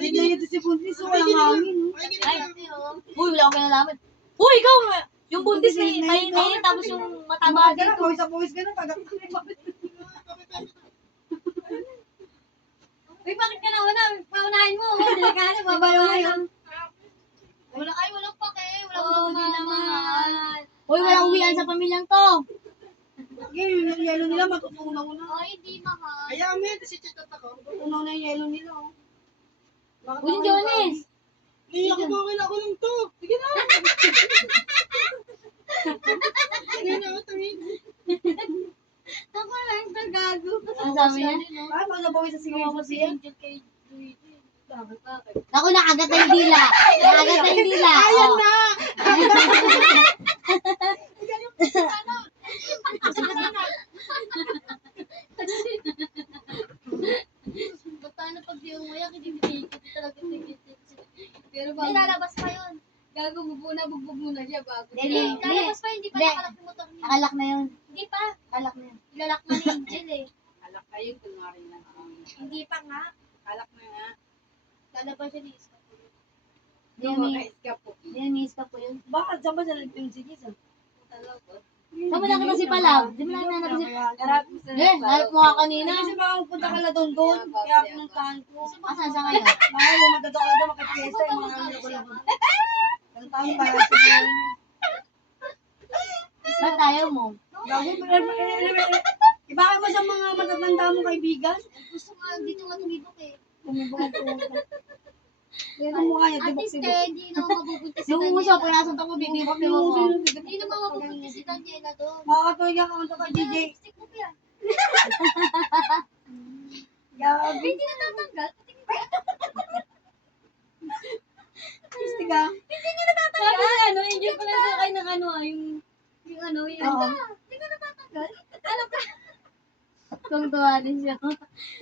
Bigyan ito si Buntis, walang hangin. Uy, wala akong kinalaman. Uy, ikaw! Yung buntis may tapos yung mataba dito. Pawis sa pawis ka na, Uy, bakit ka nauna? Paunahin mo. Delikado, babayo ngayon. Walang pake. Walang naman. Uy, walang uwian sa pamilyang to. yung yelo nila, matutunaw na. Ay, di mahal. Kaya may, kasi chitot ako. Matutunaw na yung yelo nila. Uy, Jones. Hindi ako bawal ako lang to. Sige na. Sige na, tumig. Ako lang sa gago. Ano sabi niya? Ay, magpapawis sa sige sa siya. Ako, nakagat na yung dila. Nakagat na yung dila. Ayan na. Bata na pag di umuyak, hindi talaga tigit. Pero bago. Lalabas pa yun. Gago, bugbog muna siya bago. Lalabas pa yun, hindi pa nakalak yung motor niya. Nakalak na yun. Hindi pa. Nakalak na yun. Ilalak na ni Angel eh. Alak kayo, kunwari na. Hindi pa nga. Alak na nga. Lalabas siya ni Iska po yun. Yung Yan, ni Iska po yun. bakit saan ba sila yung sige sa? Saan mo nakita si Palaw? Di mo nakita si Palaw? Hanap mo nga kanina. Kasi baka pupunta ka na doon. Kaya pinuntahan ko. Asan sa ngayon? Baka lumadado ka na doon, makapiyesa yung mga ano ko lang. Tantahan para sa mga. Ba't tayo mo? Ibaka mo sa mga matatanda mo kaibigan. Gusto nga, dito nga tumibok eh. Tumibok ko. Yan ang mukha niya, At least tibok-tibok. hindi naman mabubuntis si Daniela. Yung uso, pinasok ko, bibibok ni mo. Hindi naman mabubuntis si Daniela doon. Makakatuloy ka kamunta ka, DJ. Stick mo yan. Gabi. Hindi na tatanggal. Gusto ka? Hindi niya natatanggal. Sabi ano, hindi ko na sa akin ng ano, yung ano, yung Oo. hindi ko natatanggal. Ano ka? Tungtuwa din siya.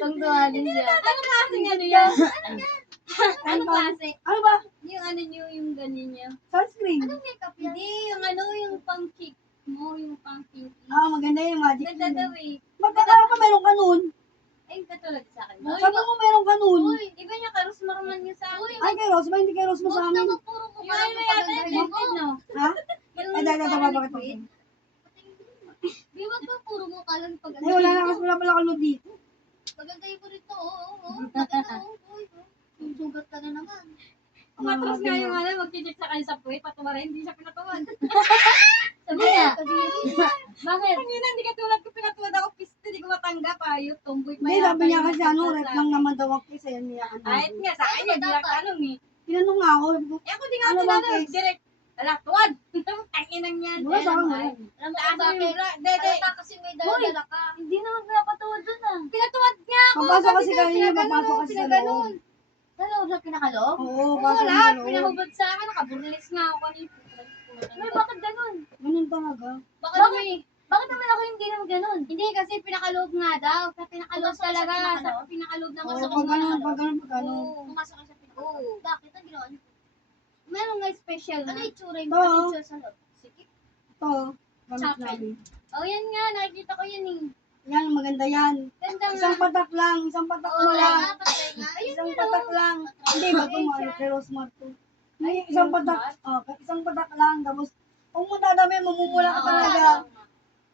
Tungtuwa din siya. Ano klaseng ano yan? Ano klase? Ano ba? Yung ano niyo, yung ganyan niya. Sunscreen. Anong makeup yan? Hindi, yung ano, yung pang-kick mo, yung pang-kick. Ah, maganda yung magic. Ganda daw eh. Magkakala pa meron ka nun. Ay, katulad sa akin. Sabi mo meron ka nun. Uy, iba niya, Carlos Marman niya sa akin. Ay, kay Rose ba? Hindi kay Rose mo sa Huwag amin. naman puro mukha na yata yung tinted, no? Ha? Ay, dahil babakit ako. Di wag ba puro mukha lang pag Ay, wala na kasi wala pala ka dito. Pagandahin ko rito, oo. Maganda, oo. Yung sugat ka na naman. Matras nga yung ano, mag-check sa kanya sa puwet, patuwa rin, hindi siya pinatuwan. Sabi niya. Bakit? Kanina, hindi katulad ko pinatuwad ako, piste, hindi ko matanggap, ayot, tomboy pa Hindi, sabi niya yata kasi yung ano, sa rep akin. lang naman daw ako kasi yan niya. Kahit nga, sa akin, hindi lang tanong eh. Tinanong nga ako. Eh ako di nga Ano ba, tinanong, Kes? direct, ala, tuwad! Tanginang yan. Wala sa akin. Alam mo Taas kung bakit? yung dede. Alam ka kasi may dala-dala ka. Hindi naman pinapatuwad dun ah. Pinatuwad niya ako. Papasok kasi sabi ko, kanina, pinaganon, papasok kasi sa pinaganon. loob. Sa loob sa pinakaloob? Oo, Oo, pasok sa lahat, loob. pinahubad sa akin, nakaburlis nga ako kanina. May bakit ganun? Ganun talaga. Bakit Bakit? may... Bakit naman ako hindi naman ganun? Hindi kasi pinakaloob nga daw. Sa pinakaloob Pumasok ka sa talaga. pinakaloob? Sa pinakaloob ng Oo, Pumasok ka pag sa ganun, pinakaloob? pag ganun, pag ganun. Oo. Pumasok ka sa pinakaloob? Oo. Bakit? Ang ginawa niyo? Meron nga special Ano na. yung tsura yung Oo. ano yung tsura sa loob? Sige. Ito, gamit Chapel. namin. Oh, yan nga. Nakikita ko yan eh. Yan, maganda yan. Ganda nga. Isang patak lang, isang patak Oo, mo lang. nga, patay nga. Ayun Isang yun patak oh. lang. Hindi, ba't mo ano, kay Rosmar to. Hindi, isang patak, isang patak lang. Tapos, kung mo dadami, mamumula ka Oo. talaga.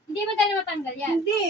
Hindi madali matanggal yan. Hindi.